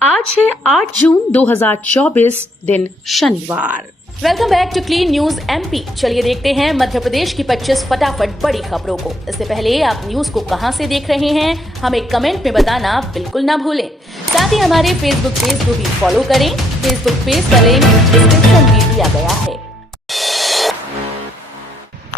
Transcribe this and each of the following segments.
आज है 8 जून 2024 दिन शनिवार। Welcome back to clean news MP. चलिए देखते हैं मध्य प्रदेश की 25 फटाफट बड़ी खबरों को। इससे पहले आप न्यूज को कहां से देख रहे हैं हमें कमेंट में बताना बिल्कुल ना भूलें। साथ ही हमारे फेसबुक पेज को भी फॉलो करें। फेसबुक पेज का लिंक डिस्क्रिप्शन में दिया गया है।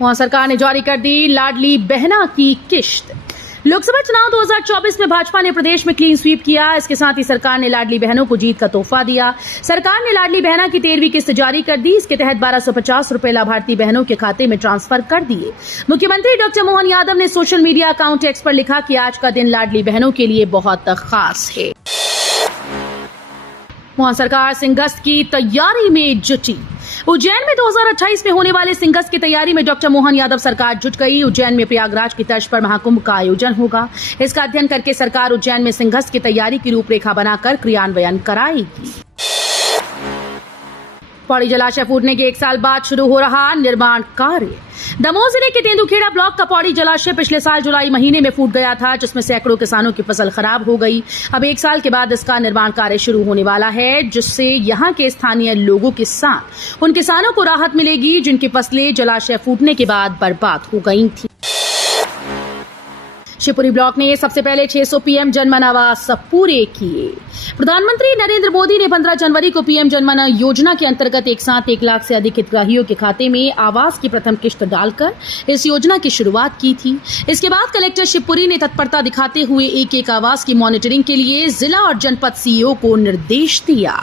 वहां सरकार ने जारी कर दी लाडली बहना की किश्त। लोकसभा चुनाव 2024 में भाजपा ने प्रदेश में क्लीन स्वीप किया। इसके साथ ही सरकार ने लाडली बहनों को जीत का तोहफा दिया। सरकार ने लाडली बहना की 13वीं किस्त जारी कर दी। इसके तहत 1250 रुपए लाभार्थी बहनों के खाते में ट्रांसफर कर दिए। मुख्यमंत्री डॉक्टर मोहन यादव ने सोशल मीडिया अकाउंट एक्स पर लिखा कि आज का दिन लाडली बहनों के लिए बहुत खास है। वहां सरकार सिंहगस्त की तैयारी में जुटी। उज्जैन में 2028 में होने वाले सिंहगस्त की तैयारी में डॉक्टर मोहन यादव सरकार जुट गई। उज्जैन में प्रयागराज की तर्ज पर महाकुंभ का आयोजन होगा। इसका अध्ययन करके सरकार उज्जैन में सिंहगस्त की तैयारी की रूपरेखा बनाकर क्रियान्वयन कराएगी। पौड़ी जलाशय फूटने के 1 साल बाद शुरू हो रहा निर्माण कार्य। दमोह जिले के तेंदुखेड़ा ब्लॉक का पौड़ी जलाशय पिछले साल जुलाई महीने में फूट गया था, जिसमें सैकड़ों किसानों की फसल खराब हो गई। अब 1 साल के बाद इसका निर्माण कार्य शुरू होने वाला है, जिससे यहां के स्थानीय लोगों के साथ उन किसानों को राहत मिलेगी जिनकी फसलें जलाशय फूटने के बाद बर्बाद हो गई थी। शिवपुरी ब्लॉक ने सबसे पहले 600 पीएम जनमन आवास पूरे किए। प्रधानमंत्री नरेंद्र मोदी ने 15 जनवरी को पीएम जनमन योजना के अंतर्गत एक साथ 1 लाख से अधिक हितग्राहियों के खाते में आवास की प्रथम किश्त डालकर इस योजना की शुरुआत की थी। इसके बाद कलेक्टर शिवपुरी ने तत्परता दिखाते हुए एक आवास की मॉनिटरिंग के लिए जिला और जनपद सीईओ को निर्देश दिया।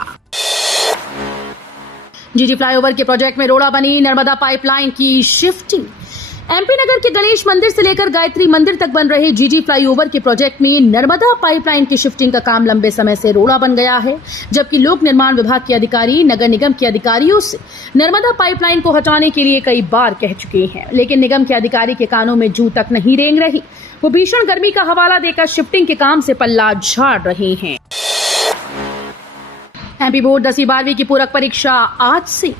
जीजी फ्लाईओवर के प्रोजेक्ट में रोड़ा बनी नर्मदा पाइपलाइन की शिफ्टिंग। एमपी नगर के गणेश मंदिर से लेकर गायत्री मंदिर तक बन रहे जीजी फ्लाईओवर के प्रोजेक्ट में नर्मदा पाइपलाइन की शिफ्टिंग का काम लंबे समय से रोड़ा बन गया है, जबकि लोक निर्माण विभाग के अधिकारी नगर निगम के अधिकारियों से नर्मदा पाइपलाइन को हटाने के लिए कई बार कह चुके हैं, लेकिन निगम के अधिकारी के कानों में जूं तक नहीं रेंग रही। वो भीषण गर्मी का हवाला देकर शिफ्टिंग के काम से पल्ला झाड़ रहे हैं। एमपी बोर्ड 10वीं 12वीं की पूरक परीक्षा आज से।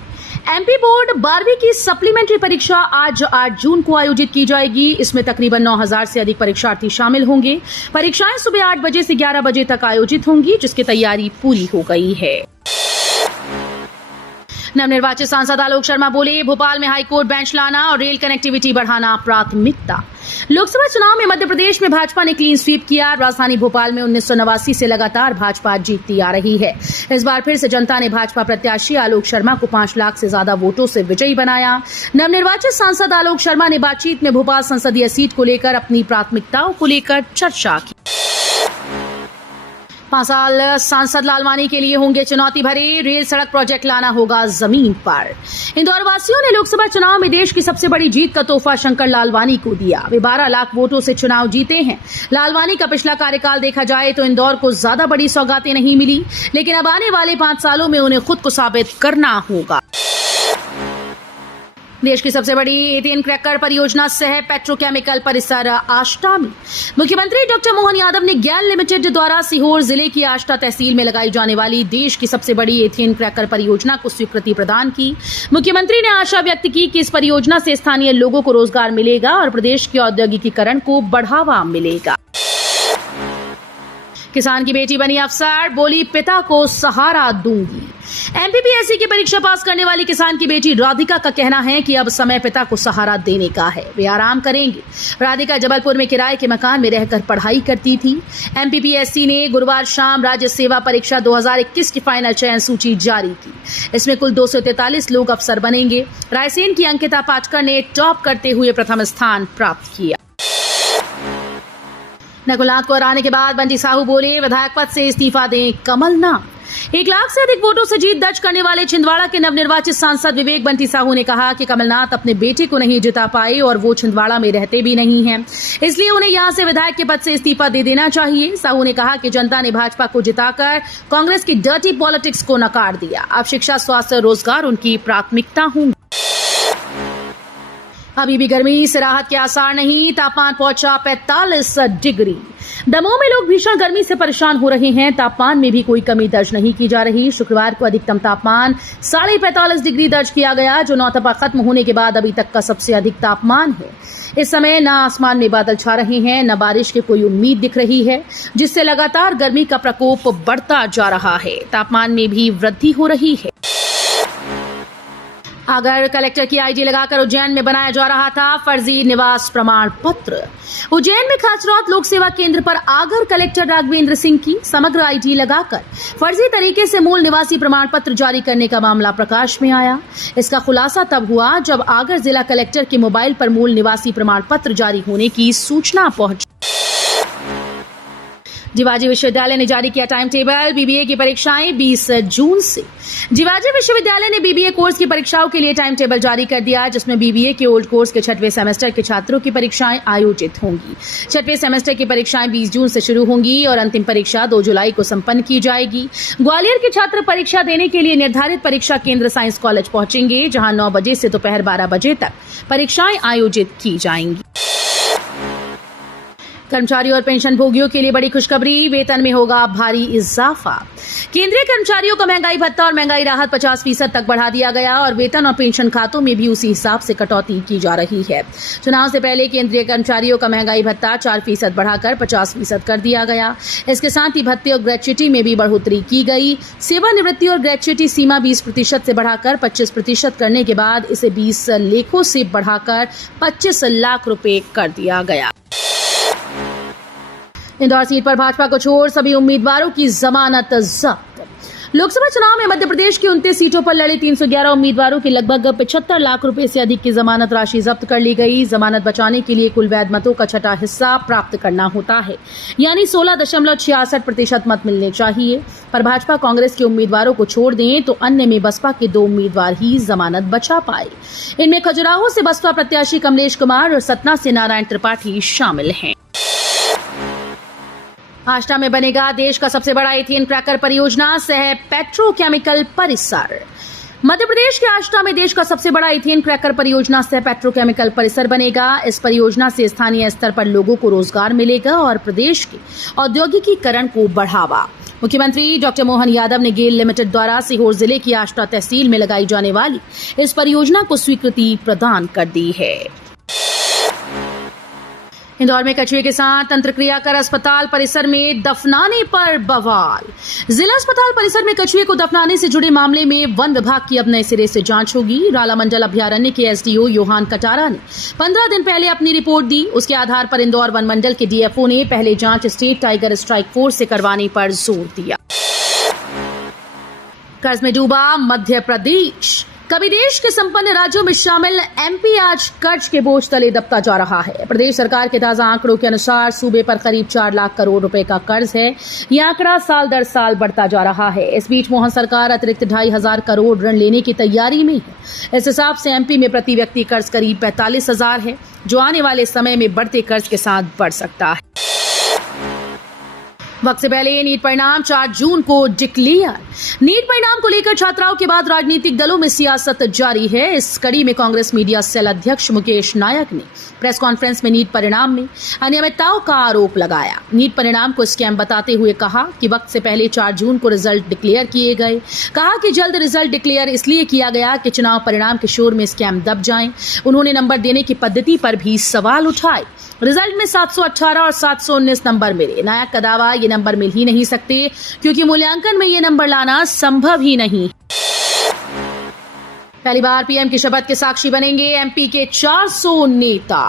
एमपी बोर्ड 12वीं की सप्लीमेंट्री परीक्षा आज 8 जून को आयोजित की जाएगी। इसमें तकरीबन 9000 से अधिक परीक्षार्थी शामिल होंगे। परीक्षाएं सुबह 8 बजे से 11 बजे तक आयोजित होंगी, जिसकी तैयारी पूरी हो गई है। नवनिर्वाचित सांसद आलोक शर्मा बोले, भोपाल में हाईकोर्ट बेंच लाना और रेल कनेक्टिविटी बढ़ाना प्राथमिकता। लोकसभा चुनाव में मध्य प्रदेश में भाजपा ने क्लीन स्वीप किया। राजधानी भोपाल में 1989 से लगातार भाजपा जीतती आ रही है। इस बार फिर से जनता ने भाजपा प्रत्याशी आलोक शर्मा को 5 लाख से ज्यादा वोटों से विजयी बनाया। नवनिर्वाचित सांसद आलोक शर्मा ने बातचीत में भोपाल संसदीय सीट को लेकर अपनी प्राथमिकताओं को लेकर चर्चा की। 5 साल सांसद लालवानी के लिए होंगे चुनौती भरे। रेल सड़क प्रोजेक्ट लाना होगा जमीन पर। इंदौर वासियों ने लोकसभा चुनाव में देश की सबसे बड़ी जीत का तोहफा शंकर लालवानी को दिया। वे 12 लाख वोटों से चुनाव जीते हैं। लालवानी का पिछला कार्यकाल देखा जाए तो इंदौर को ज्यादा बड़ी सौगातें नहीं मिली, लेकिन अब आने वाले 5 सालों में उन्हें खुद को साबित करना होगा। देश की सबसे बड़ी एथेन क्रैकर परियोजना सह पेट्रोकेमिकल परिसर आष्टा में मुख्यमंत्री डॉक्टर मोहन यादव ने गैल लिमिटेड द्वारा सीहोर जिले की आष्टा तहसील में लगाई जाने वाली देश की सबसे बड़ी एथेन क्रैकर परियोजना को स्वीकृति प्रदान की। मुख्यमंत्री ने आशा व्यक्त की कि इस परियोजना से स्थानीय लोगों को रोजगार मिलेगा और प्रदेश के औद्योगिकीकरण को बढ़ावा मिलेगा। किसान की बेटी बनी अफसर, बोली पिता को सहारा दूंगी। एमपीपीएससी की परीक्षा पास करने वाली किसान की बेटी राधिका का कहना है कि अब समय पिता को सहारा देने का है, वे आराम करेंगे। राधिका जबलपुर में किराए के मकान में रहकर पढ़ाई करती थी। एमपीपीएससी ने गुरुवार शाम राज्य सेवा परीक्षा 2021 की फाइनल चयन सूची जारी की। इसमें कुल 243 लोग अफसर बनेंगे। रायसेन की अंकिता पाटकर ने टॉप करते हुए प्रथम स्थान प्राप्त किया। नकुलनाथ को हराने के बाद बंटी साहू बोले, विधायक पद से इस्तीफा दें कमलनाथ। 1 लाख से अधिक वोटों से जीत दर्ज करने वाले छिंदवाड़ा के नवनिर्वाचित सांसद विवेक बंटी साहू ने कहा कि कमलनाथ अपने बेटे को नहीं जिता पाए और वो छिंदवाड़ा में रहते भी नहीं हैं, इसलिए उन्हें यहां से विधायक के पद से इस्तीफा दे देना चाहिए। साहू ने कहा कि जनता ने भाजपा को जिताकर कांग्रेस की डर्टी पॉलिटिक्स को नकार दिया। अब शिक्षा, स्वास्थ्य, रोजगार उनकी प्राथमिकता होंगी। अभी भी गर्मी से राहत के आसार नहीं, तापमान पहुंचा 45 डिग्री। दमोह में लोग भीषण गर्मी से परेशान हो रहे हैं। तापमान में भी कोई कमी दर्ज नहीं की जा रही। शुक्रवार को अधिकतम तापमान 45.5 डिग्री दर्ज किया गया, जो नौतपा खत्म होने के बाद अभी तक का सबसे अधिक तापमान है। इस समय न आसमान में बादल छा रहे हैं, न बारिश की कोई उम्मीद दिख रही है, जिससे लगातार गर्मी का प्रकोप बढ़ता जा रहा है। तापमान में भी वृद्धि हो रही है। अगर कलेक्टर की आईडी लगाकर उज्जैन में बनाया जा रहा था फर्जी निवास प्रमाण पत्र। उज्जैन में खाचरौत लोक सेवा केंद्र पर आगर कलेक्टर राघवेंद्र सिंह की समग्र आईडी लगाकर फर्जी तरीके से मूल निवासी प्रमाण पत्र जारी करने का मामला प्रकाश में आया। इसका खुलासा तब हुआ जब आगर जिला कलेक्टर के मोबाइल पर मूल निवासी प्रमाण पत्र जारी होने की सूचना पहुंची। जिवाजी विश्वविद्यालय ने जारी किया टाइम टेबल। बीबीए की परीक्षाएं 20 जून से। जिवाजी विश्वविद्यालय ने बीबीए कोर्स की परीक्षाओं के लिए टाइम टेबल जारी कर दिया, जिसमें बीबीए के ओल्ड कोर्स के 6वें सेमेस्टर के छात्रों की परीक्षाएं आयोजित होंगी। 6वें सेमेस्टर की परीक्षाएं 20 जून से शुरू होंगी और अंतिम परीक्षा 2 जुलाई को संपन्न की जाएगी। ग्वालियर के छात्र परीक्षा देने के लिए निर्धारित परीक्षा केंद्र साइंस कॉलेज पहुंचेंगे, जहां 9 बजे से दोपहर 12 बजे तक परीक्षाएं आयोजित की जाएंगी। कर्मचारियों और पेंशन भोगियों के लिए बड़ी खुशखबरी, वेतन में होगा भारी इजाफा। केंद्रीय कर्मचारियों का महंगाई भत्ता और महंगाई राहत 50% तक बढ़ा दिया गया और वेतन और पेंशन खातों में भी उसी हिसाब से कटौती की जा रही है। चुनाव से पहले केंद्रीय कर्मचारियों का महंगाई भत्ता 4% बढ़ाकर 50% कर दिया गया। इसके साथ ही भत्ते और ग्रेच्युटी में भी बढ़ोतरी की गई। सेवानिवृत्ति और ग्रेच्युटी सीमा 20% से बढ़ाकर 25% करने के बाद इसे 20 लाखों से बढ़ाकर 25 लाख रुपए कर दिया गया। इंदौर सीट पर भाजपा को छोड़ सभी उम्मीदवारों की जमानत जब्त। लोकसभा चुनाव में मध्य प्रदेश की 29 सीटों पर लड़े 311 उम्मीदवारों की लगभग 75 लाख रुपए से अधिक की जमानत राशि जब्त कर ली गई। जमानत बचाने के लिए कुल वैध मतों का छठा हिस्सा प्राप्त करना होता है, यानी 16.66% मत मिलने चाहिए। पर भाजपा कांग्रेस के उम्मीदवारों को छोड़ दें तो अन्य में बसपा के 2 उम्मीदवार ही जमानत बचा पाए। इनमें खजुराहो से बसपा प्रत्याशी कमलेश कुमार और सतना से नारायण त्रिपाठी शामिल हैं। आष्टा में बनेगा देश का सबसे बड़ा एथेन क्रैकर परियोजना सह पेट्रोकेमिकल परिसर। मध्य प्रदेश के आष्टा में देश का सबसे बड़ा एथेन क्रैकर परियोजना सह पेट्रोकेमिकल परिसर बनेगा। इस परियोजना से स्थानीय स्तर पर लोगों को रोजगार मिलेगा और प्रदेश के औद्योगिकीकरण को बढ़ावा। मुख्यमंत्री डॉक्टर मोहन यादव ने गेल लिमिटेड द्वारा सीहोर जिले की आष्टा तहसील में लगाई जाने वाली इस परियोजना को स्वीकृति प्रदान कर दी है। इंदौर में कछुए के साथ अंतरक्रिया कर अस्पताल परिसर में दफनाने पर बवाल। जिला अस्पताल परिसर में कछुए को दफनाने से जुड़े मामले में वन विभाग की अब नए सिरे से जांच होगी। राला मंडल अभयारण्य के एसडीओ योहान कटारा ने 15 दिन पहले अपनी रिपोर्ट दी। उसके आधार पर इंदौर वन मंडल के डीएफओ ने पहले जांच स्टेट टाइगर स्ट्राइक फोर्स से करवाने पर जोर दिया। कर्ज में डूबा मध्य प्रदेश। कभी देश के संपन्न राज्यों में शामिल एमपी आज कर्ज के बोझ तले दबता जा रहा है। प्रदेश सरकार के ताजा आंकड़ों के अनुसार सूबे पर करीब 4 लाख करोड़ रुपए का कर्ज है। यह आंकड़ा साल दर साल बढ़ता जा रहा है। इस बीच मोहन सरकार अतिरिक्त 2,500 करोड़ ऋण लेने की तैयारी में है। इस हिसाब से एमपी में प्रति व्यक्ति कर्ज करीब 45,000 है, जो आने वाले समय में बढ़ते कर्ज के साथ बढ़ सकता है। वक्त से पहले नीट परिणाम 4 जून को डिक्लेयर। नीट परिणाम को लेकर छात्राओं के बाद राजनीतिक दलों में सियासत जारी है। इस कड़ी में कांग्रेस मीडिया सेल अध्यक्ष मुकेश नायक ने प्रेस कॉन्फ्रेंस में नीट परिणाम में अनियमितताओं का आरोप लगाया। नीट परिणाम को स्कैम बताते हुए कहा कि वक्त से पहले 4 जून को रिजल्ट डिक्लेयर किए गए। कहा कि जल्द रिजल्ट डिक्लेयर इसलिए किया गया कि चुनाव परिणाम के शोर में स्कैम दब जाएं। उन्होंने नंबर देने की पद्धति पर भी सवाल उठाए। रिजल्ट में 718 और 719 नंबर मिले। नायक का दावा ये नंबर मिल ही नहीं सकते क्योंकि मूल्यांकन में ये नंबर लाना संभव ही नहीं। पहली बार पीएम की शपथ के साक्षी बनेंगे एमपी के 400 नेता।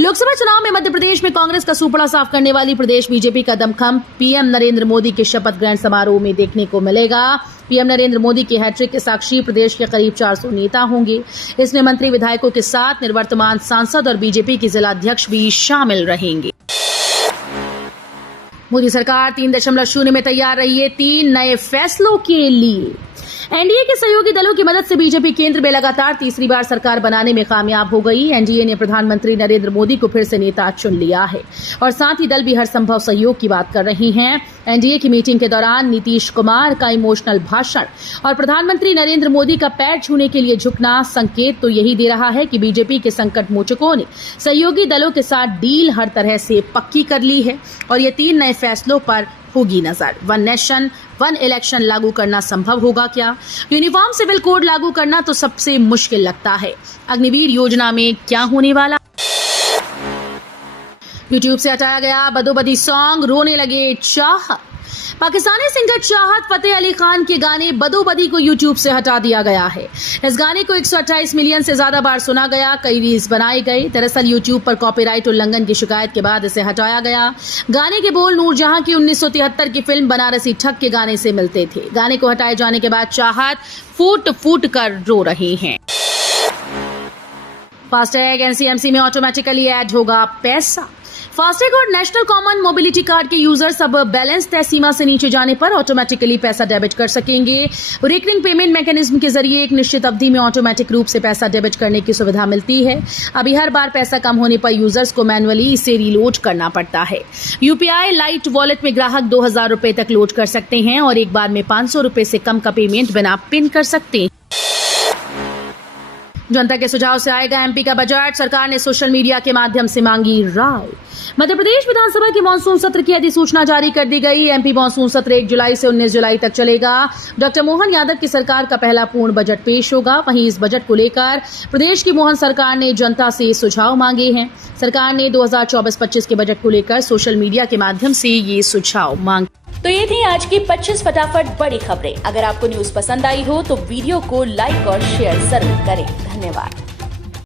लोकसभा चुनाव में मध्य प्रदेश में कांग्रेस का सूपड़ा साफ करने वाली प्रदेश बीजेपी का दमखम पीएम नरेंद्र मोदी के शपथ ग्रहण समारोह में देखने को मिलेगा। पीएम नरेंद्र मोदी के हैट्रिक के साक्षी प्रदेश के करीब 400 नेता होंगे। इसमें मंत्री विधायकों के साथ निवर्तमान सांसद और बीजेपी के जिला अध्यक्ष भी शामिल रहेंगे। मोदी सरकार 3.0 में तैयार रही है 3 नए फैसलों के लिए। एनडीए के सहयोगी दलों की मदद से बीजेपी केंद्र में लगातार तीसरी बार सरकार बनाने में कामयाब हो गई। एनडीए ने प्रधानमंत्री नरेंद्र मोदी को फिर से नेता चुन लिया है और साथ ही दल भी हर संभव सहयोग की बात कर रही हैं। एनडीए की मीटिंग के दौरान नीतीश कुमार का इमोशनल भाषण और प्रधानमंत्री नरेंद्र मोदी का पैर छूने के लिए झुकना संकेत तो यही दे रहा है कि बीजेपी के संकट मोचकों ने सहयोगी दलों के साथ डील हर तरह से पक्की कर ली है और ये 3 नए फैसलों पर होगी नजर। वन नेशन वन इलेक्शन लागू करना संभव होगा क्या? यूनिफॉर्म सिविल कोड लागू करना तो सबसे मुश्किल लगता है। अग्निवीर योजना में क्या होने वाला? यूट्यूब से हटाया गया बदोबदी सॉन्ग, रोने लगे चाहत। पाकिस्तानी सिंगर चाहत फतेह अली खान के गाने बदोबदी को यूट्यूब से हटा दिया गया है। इस गाने को 128 मिलियन से ज्यादा बार सुना गया, कई रील्स बनाए गए। दरअसल यूट्यूब पर कॉपीराइट उल्लंघन की शिकायत के बाद इसे हटाया गया। गाने के बोल नूरजहां की 1973 की फिल्म बनारसी ठग के गाने से मिलते थे। गाने को हटाए जाने के बाद चाहत फूट फूट कर रो रहे हैं। फास्टैग एनसीएमसी में ऑटोमेटिकली ऐड होगा पैसा। फास्टैग और नेशनल कॉमन मोबिलिटी कार्ड के यूजर्स अब बैलेंस तय सीमा से नीचे जाने पर ऑटोमेटिकली पैसा डेबिट कर सकेंगे। रिकरिंग पेमेंट मैकेनिज्म के जरिए एक निश्चित अवधि में ऑटोमेटिक रूप से पैसा डेबिट करने की सुविधा मिलती है। अभी हर बार पैसा कम होने पर यूजर्स को मैनुअली इसे रीलोड करना पड़ता है। यूपीआई लाइट वॉलेट में ग्राहक 2000 रुपए तक लोड कर सकते हैं और एक बार में 500 रुपए से कम का पेमेंट बिना पिन कर सकते हैं। जनता के सुझाव से आएगा एमपी का बजट, सरकार ने सोशल मीडिया के माध्यम से मांगी राय। मध्य प्रदेश विधानसभा के मानसून सत्र की अधिसूचना जारी कर दी गई। एमपी मानसून सत्र 1 जुलाई से 19 जुलाई तक चलेगा। डॉक्टर मोहन यादव की सरकार का पहला पूर्ण बजट पेश होगा। वहीं इस बजट को लेकर प्रदेश की मोहन सरकार ने जनता से सुझाव मांगे हैं। सरकार ने 2024-25 के बजट को लेकर सोशल मीडिया के माध्यम से ये सुझाव मांगे। तो ये थी आज की 25 फटाफट बड़ी खबरें। अगर आपको न्यूज पसंद आई हो तो वीडियो को लाइक और शेयर जरूर करें। धन्यवाद।